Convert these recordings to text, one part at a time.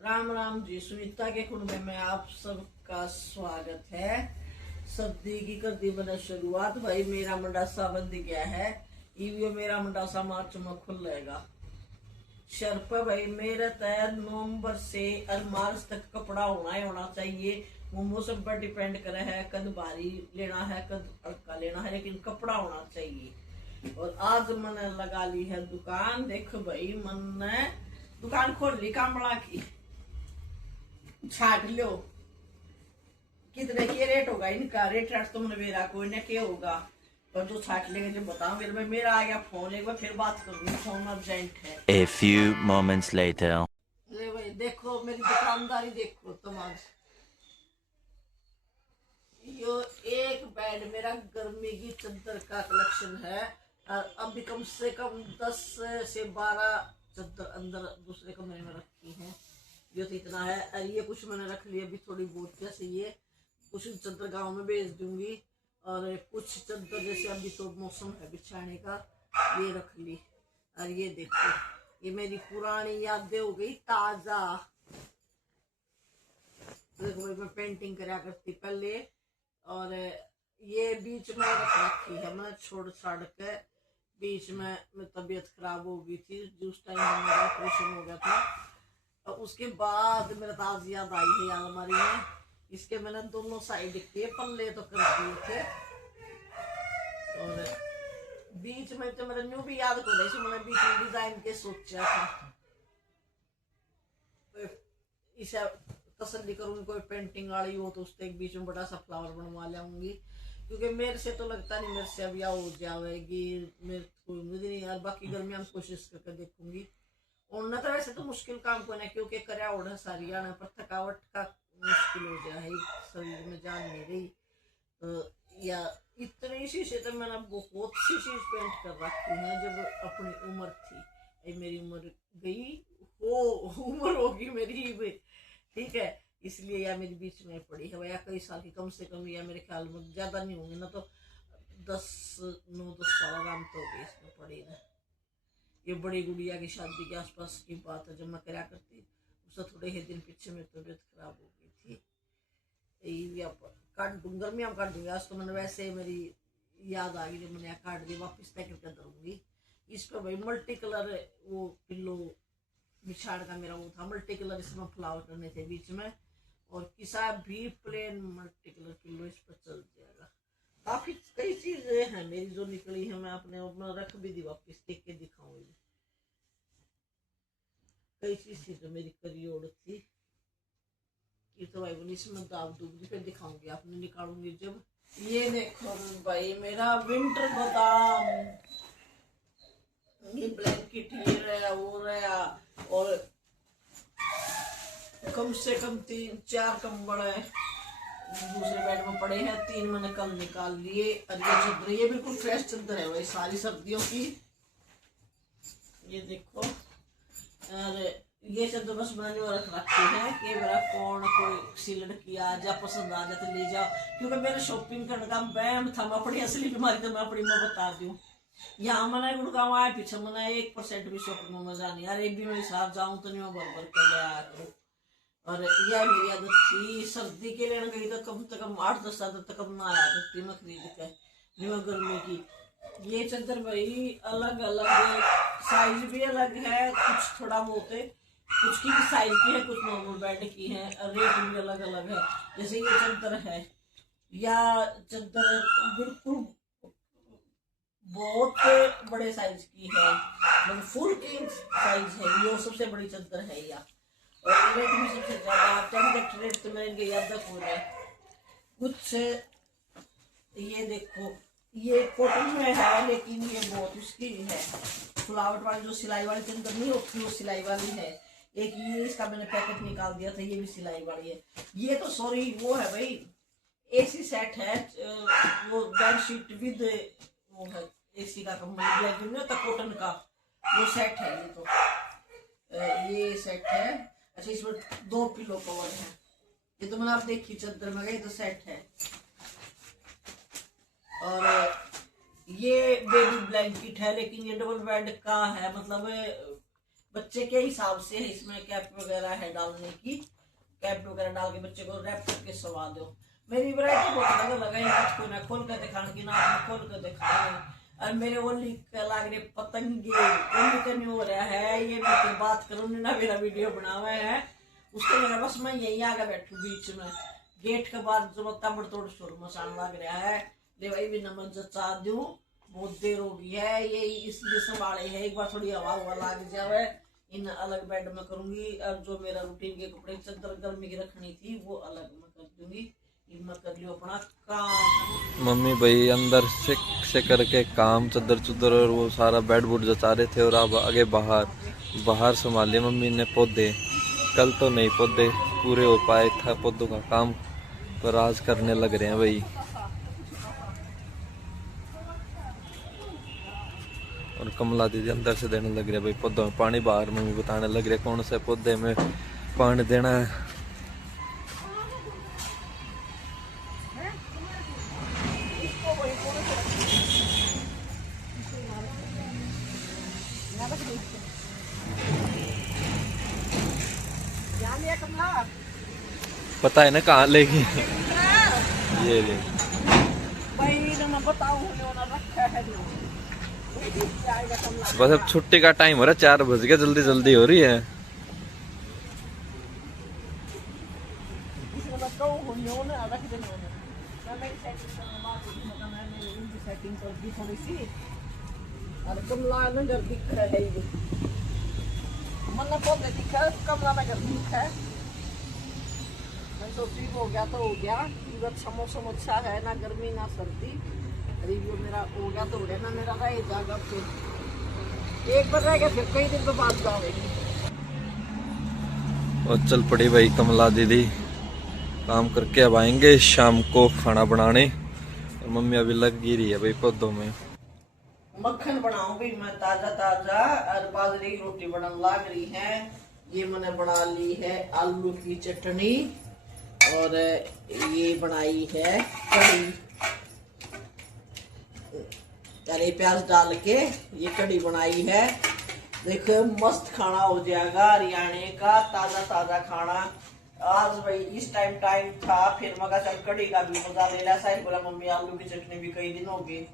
राम राम जी। सुनीता के कुंड में आप सबका स्वागत है। सर्दी की कर दी मैंने शुरुआत। भाई मेरा मंडासा बंद गया है। ईवीओ मेरा मंडासा मार्च में खुलेगा। शर्प भाई मेरे तय नवंबर से मार्च तक कपड़ा होना चाहिए। मुंबई सब पर डिपेंड करे है, कद भारी लेना है कद हल्का लेना है, लेकिन कपड़ा होना चाहिए। और आज मैंने लगा ली है दुकान। देखो भाई मैंने दुकान खोल ली कामड़ा की। छाट लो कितने के रेट होगा इनका। रेट तो मैंने मेरा कोई ना क्या होगा, पर जो छाट लेंगे जो बताओ। मेरा आ गया फोन, एक बार फिर बात करूंगी। फोन अर्जेंट है। A few moments later. ले भाई देखो मेरी दुकानदारी देखो तुम आज। यो एक बेड मेरा गर्मी की चादर का कलेक्शन है। और अभी कम से कम 10 से 12 चादर अंदर दूसरे कमरे में रखी है। ये तो इतना है। और ये कुछ मैंने रख लिया अभी थोड़ी बहुत, जैसे ये कुछ चादर गाँव में भेज दूंगी। और कुछ चादर जैसे अभी तो मौसम है बिछाने का, ये रख ली। और ये देखो ये मेरी पुरानी यादें हो गई ताजा। देखो मैं पेंटिंग करा करती पहले। और ये बीच में रख रखी है मैं छोड़ छाड़ के। बीच में तबीयत खराब हो गई थी जिस टाइम मेरा ऑपरेशन हो गया था। और उसके बाद मेरे पास याद आई है याद हमारी में। इसके मैंने दोनों साइड के पल्ले तो कर दिए थे। और बीच में तो मेरा न्यू भी याद कर रही थी, मैंने बीच में डिजाइन के सोचा था। इसे तसल्ली करूंगी कोई पेंटिंग वाली हो तो उससे एक बीच में बड़ा सा फ्लावर बनवा लाऊंगी। क्योंकि मेरे से तो लगता नहीं मेरे से अभी हो जाएगी। मेरे कोई उम्मीद नहीं यार। बाकी गर्मियां में कोशिश करके देखूंगी। और न तो वैसे तो मुश्किल काम को ना, क्योंकि करया ओढ़ सारी आना पर थकावट का मुश्किल हो जाए शरीर में जान नहीं रही। तो या इतनी सी से तो मैंने बहुत सी चीज पेंट कर रखी है जब अपनी उम्र थी। ये मेरी उम्र गई हो, उम्र होगी मेरी भी, ठीक है। इसलिए या मेरी बीच में पड़ी है या कई साल की, कम से कम या मेरे ख्याल में ज्यादा नहीं होंगे ना तो 9-10 साल आराम तो हो गई इसमें पड़ी ना। ये बड़ी गुड़िया की शादी के आसपास की बात है जब मैं कराया करती। उससे थोड़े ही दिन पीछे मेरी तबीयत खराब हो गई थी। काट दूंगा गर्मी में काट दूंगी। आज तो मैंने वैसे मेरी याद आ गई जब मैंने काट दी, वापिस तय करके दूंगी। इस पर भाई मल्टी कलर वो पिल्लो बिछाड़ का मेरा वो था। मल्टी कलर इसमें फ्लावर करने थे बीच में। और किसा भी प्लेन मल्टी कलर पिल्लो इस पर चल जाएगा। काफी कई चीजें हैं मेरी जो निकली है। मैं अपने रख भी दी वापिस, देख के दिखाऊंगी। कई चीज थी जो मेरी करी ओढ़ थी। ये तो भाई बोली इसमें दाब दूंगी फिर दिखाऊंगी, आपने निकालूंगी जब। ये देखो भाई मेरा विंटर गोदाम। ये ब्लैंकेट ये रहा वो रहा। और कम से कम 3-4 कंबल है दूसरे बेड में पड़े हैं। 3 मैंने कल निकाल लिए। और ये चादर ये बिल्कुल फ्रेश चादर है भाई सारी सर्दियों की। ये देखो। और ये चादर बस मैंने रख रखी है कि मेरा कौन कोई सी लड़की आ जा पसंद आ जाए तो ले जाओ। क्योंकि मेरा शॉपिंग करने का बैम था। मैं अपनी असली बीमारी तो मैं अपनी मैं बता दूं। यहाँ मैंने गुड़गांव आया पीछे मैंने 1% भी शॉपिंग में मजा नहीं। यार एक भी मेरे साथ जाऊं तो नहीं मैं बरबर कर ले आया करूँ। और यह मेरी आदत थी। सर्दी के लेने गई तो कम से कम 8-10 साल तक ना आया करती मैं खरीद के नहीं गर्मी की। ये चादर भाई अलग अलग साइज भी अलग है, कुछ थोड़ा बहुत है, कुछ की भी साइज की है, कुछ नॉर्मल बेड की है। रेट भी अलग अलग है। जैसे ये चादर है या चादर बिल्कुल बहुत बड़े साइज की है, मतलब फुल किंग साइज है। ये सबसे बड़ी चादर है या। और रेट भी सबसे ज्यादा रेट तो मेरे याद हो रहा है कुछ। ये देखो ये कॉटन में है लेकिन ये बहुत उसकी है फ्लावर वाली जो सिलाई वाली चादर नहीं होती वो सिलाई वाली है। एक ये इसका मैंने पैकेट निकाल दिया था, ये भी सिलाई वाली है। ये तो सॉरी वो है भाई एसी सेट है। वो बेडशीट विद वो है एसी का कंबल ब्लैक नहीं होता कॉटन का, वो सेट है। ये तो ये सेट है। अच्छा इसमें 2 पिलो कवर है। ये तो मैंने आप देखी चादर में गई तो सेट है। और ये बेबी ब्लैंकेट है लेकिन ये डबल बेड का है, मतलब बच्चे के हिसाब से है, इसमें कैप वगैरह है डालने की, कैप वगैरह डाल के बच्चे को रैप करके सवा दो। मेरी वैरायटी बहुत अलग अलग है, कुछ को ना खोल कर दिखाने की, ना खोल कर दिखाने। और मेरे ओली लाग रहे पतंगे ओली करने हो रहा है, ये मैं बात करूँ ना, मेरा वीडियो बना हुआ है उसको मेरा, बस मैं यही आगे बैठू बीच में गेट के बाद जो तबड़ तोड़ शोर मचान लग रहा है। ले भाई भी नमक जचा दूं, बहुत देर हो गई है, ये इसलिए संभाले है, एक बार थोड़ी हवा हुआ लग जाए, इन अलग बेड में करूंगी। और जो मेरा रूटीन के कपड़े चादर गर्मी की रखनी थी वो अलग में कर दूंगी, मैं कर लियो अपना काम। मम्मी भाई अंदर से करके काम चादर चुदर और वो सारा बेड बुड जचा रहे थे, और अब आगे बाहर संभाले मम्मी ने पौधे। कल तो नहीं पौधे पूरे हो पाए था पौधों का काम, पर आज करने लग रहे हैं भाई। और कमला दीदी अंदर से देने लग रहे हैं भाई पौधों में पानी, बाहर मम्मी बताने लग रहे कौन से पौधे में पानी देना है। पता है ना कहाँ लेगी ये ले बस अब छुट्टी का टाइम हो रहा है, 4 बज गए, जल्दी जल्दी हो रही है। कमला नगर दिख रहा है, मतलब पौधे दिख रहा है, कमला नगर दिख है। मैं सोची हो गया तो हो गया, अच्छा मौसम अच्छा है, ना गर्मी ना सर्दी, रिव्यू मेरा हो गया तो हो गया, ना मेरा रह जाएगा, फिर एक बार रह गया, फिर कई दिन तो बाद जाएगी। और चल पड़ी भाई कमला दीदी काम करके, अब आएंगे शाम को खाना बनाने, और मम्मी अभी लग ही रही है भाई पौधों में। मक्खन बनाऊंगी मैं ताजा ताजा, और बाजरे की रोटी बनने लग रही है। ये मैंने बना ली है आलू की चटनी, और ये बनाई है कढ़ी, हरे प्याज डाल के ये कढ़ी बनाई है। देखो मस्त खाना हो जाएगा, हरियाणा का ताजा ताजा खाना। आज भाई इस टाइम था, फिर मगा चल कढ़ी का भी मजा ले रहा। साहिल बोला मम्मी आलू की चटनी भी कई दिन हो गए,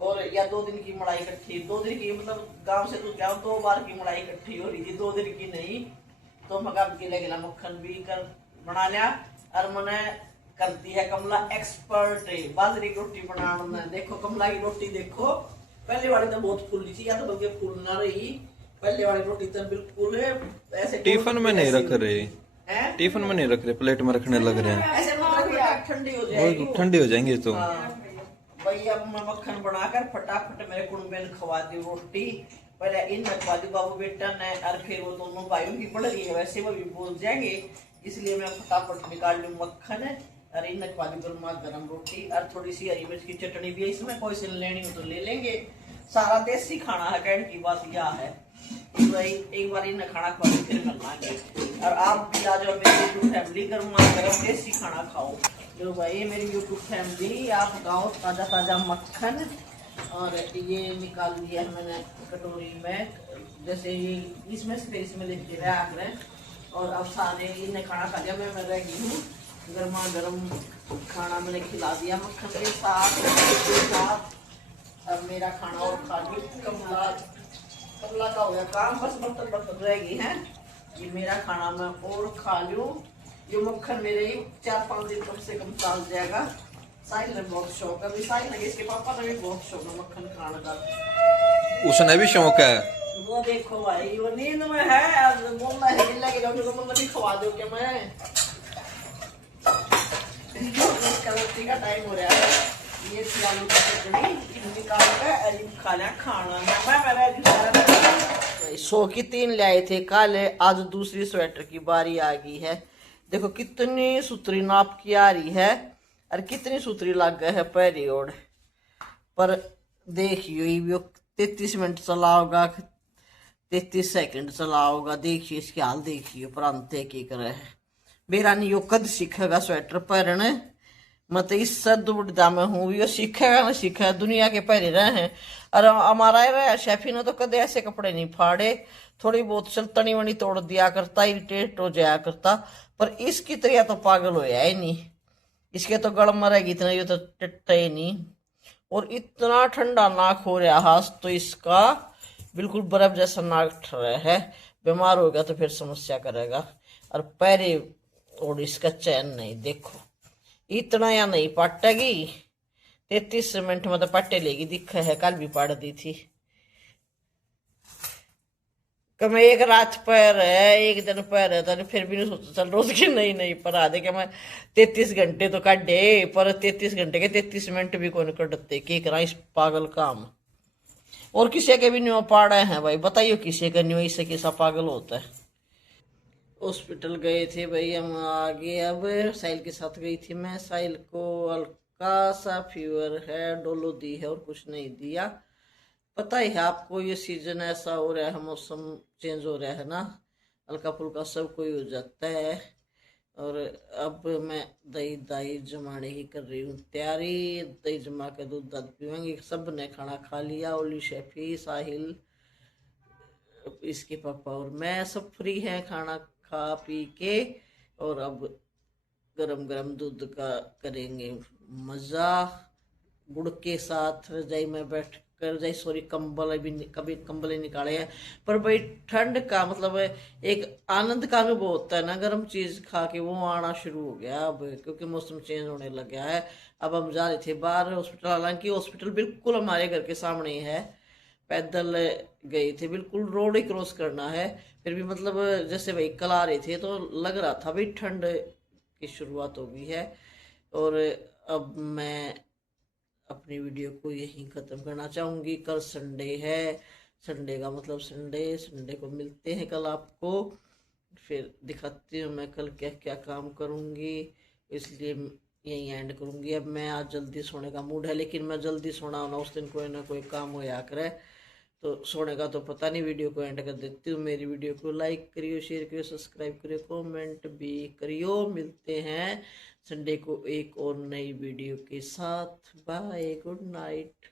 और या 2 दिन की मलाई इकट्ठी, 2 दिन की मतलब गांव से तो क्या 2 बार की मलाई इकट्ठी हो रही थी, 2 दिन की नहीं। तो मगा गिला गिला मक्खन भी कर बना लिया। और मैंने करती है कमला एक्सपर्ट बाजरे की रोटी बनाने में। देखो कमला की रोटी देखो, पहले वाली तो बहुत फूली थी, या तो बल्कि फूल ना रही, पहले वाली रोटी तो बिल्कुल ऐसे टिफिन में नहीं रख रहे, टिफिन में नहीं रख रहे, प्लेट में रखने लग रहे हैं, ऐसे ठंडी हो जाएगी, ठंडी हो जाएंगी तो। भाई अब मैं मक्खन बनाकर फटाफट मेरे कुड़बे ने खवा दी रोटी, पहले इन खवा दी बाबू बेटा ने, और फिर वो दोनों भाइयों की पड़ रही है, वैसे वो भी बोल जाएंगे, इसलिए मैं फटाफट निकाल लूँ मक्खन, और इन खवा दी गर्मा गर्म रोटी, और थोड़ी सी हरी मिर्च की चटनी भी है इसमें, कोई से लेनी हो तो ले लेंगे। सारा देसी खाना है, कहने की बात यह है, एक बार इन खाना खवा के फिर कर लाएंगे। और आप भी आ जाओ मेरी यूट्यूब फैमिली, गर्मा गर्म देसी खाना खाओ। जो भाई मेरी यूट्यूब फैमिली, आप खाओ ताजा ताजा मक्खन। और ये निकाल लिया है मैंने कटोरी में, जैसे ये इसमें से इसमें लेके रख रहे हैं। और अब सारे इन्हें खाना खा लिया, मैं रह गई हूँ, गर्मा गर्म खाना मैंने खिला दिया मक्खन के साथ। अब मेरा खाना और खा ली, कमला का हो गया काम, बस बर्तन रह गई है। ये मेरा खाना मैं और खा लूँ, ये मक्खन मेरे 4-5 दिन कम से कम चल जाएगा। साहिल ने बहुत शौक है, साहिल ने इसके पापा ने भी बहुत शौक है मक्खन खाने का, उसने भी शौक है। वो देखो भाई वो नींद में है, बोलना है हिला के मतलब भी खवा दो क्या मैं, रोटी का टाइम हो रहा है। ये आलू की चटनी निकाल कर खा लिया खाना। मैं 100 की 3 ले आए थे काले, आज दूसरी स्वेटर की बारी आ गई है। देखो कितनी सुतरी नाप की आ रही है, और कितनी सुतरी लग गए है पैरी ओढ़ पर। देखियो 33 मिनट चला होगा, 33 सेकंड चला होगा, देखिए इसके हाल देखिए प्रांते की करे है। मेरा नहीं यो कद सीखेगा स्वेटर पहनने, मत इससे दुविधा में हूँ भी, सीखेगा ना सीखेगा, दुनिया के पहले रहे हैं। और हमारा रहा शेफी ने तो कदे ऐसे कपड़े नहीं फाड़े, थोड़ी बहुत चल तनी वनी तोड़ दिया करता, इरिटेट हो जाया करता, पर इसकी तरह तो पागल होया ही नहीं। इसके तो गड़ मरेगी इतना, ये तो टिट्टा ही नहीं। और इतना ठंडा नाक हो रहा हाथ तो इसका, बिल्कुल बर्फ जैसा नाक ठहरा है। बीमार हो गया तो फिर समस्या करेगा। और पैरे और इसका चैन नहीं, देखो इतना या नहीं पाटेगी। 33 मिनट में तो पट्टे लेगी, दिखा है कल भी पाट दी थी। कि मैं एक रात पैर है, एक दिन पैर है, तो फिर भी नहीं सोचा चल रोज की नहीं पर आधे के मैं 33 घंटे तो काटे, पर 33 घंटे के 33 मिनट भी कौन कटते कि करा इस पागल काम। और किसी के भी न्यू पाड़े हैं भाई, बताइए किसी का न्यू इससे किसा पागल होता है। हॉस्पिटल गए थे भाई, हम आगे अब साहिल के साथ गई थी मैं। साहिल को हल्का सा फीवर है, डोलो दी है और कुछ नहीं दिया। पता ही है आपको, ये सीजन ऐसा हो रहा है, मौसम चेंज हो रहा है ना, हल्का फुल्का सब कोई हो जाता है। और अब मैं दही दाई जमाने की कर रही हूँ तैयारी। दही जमा के दूध दध पीवेंगे। सब ने खाना खा लिया, ओली शेफी साहिल इसके पापा और मैं सब फ्री हैं खाना खा पी के। और अब गरम गरम दूध का करेंगे मज़ा, गुड़ के साथ। रजाई में बैठ कर, रजाई सॉरी कंबल, अभी कभी कंबल ही निकाले हैं। पर भाई ठंड का मतलब एक आनंद का अनुभव होता है ना, गर्म चीज़ खा के, वो आना शुरू हो गया अब, क्योंकि मौसम चेंज होने लग गया है। अब हम जा रहे थे बाहर हॉस्पिटल, हालांकि हॉस्पिटल बिल्कुल हमारे घर के सामने ही है। पैदल गए थे, बिल्कुल रोड ही क्रॉस करना है। फिर भी मतलब जैसे व्हीकल आ रहे थे तो लग रहा था भाई ठंड की शुरुआत हो गई है। और अब मैं अपनी वीडियो को यहीं ख़त्म करना चाहूँगी। कल संडे है, संडे का मतलब संडे को मिलते हैं कल आपको, फिर दिखाती हूँ मैं कल क्या क्या काम करूँगी। इसलिए यहीं एंड करूँगी। अब मैं आज जल्दी सोने का मूड है, लेकिन मैं जल्दी सोना होना उस दिन कोई ना कोई काम होया करे, तो सोने का तो पता नहीं। वीडियो को एंड कर देती हूँ। मेरी वीडियो को लाइक करियो, शेयर करियो, सब्सक्राइब करियो, कमेंट भी करियो। मिलते हैं संडे को एक और नई वीडियो के साथ। Bye, good night.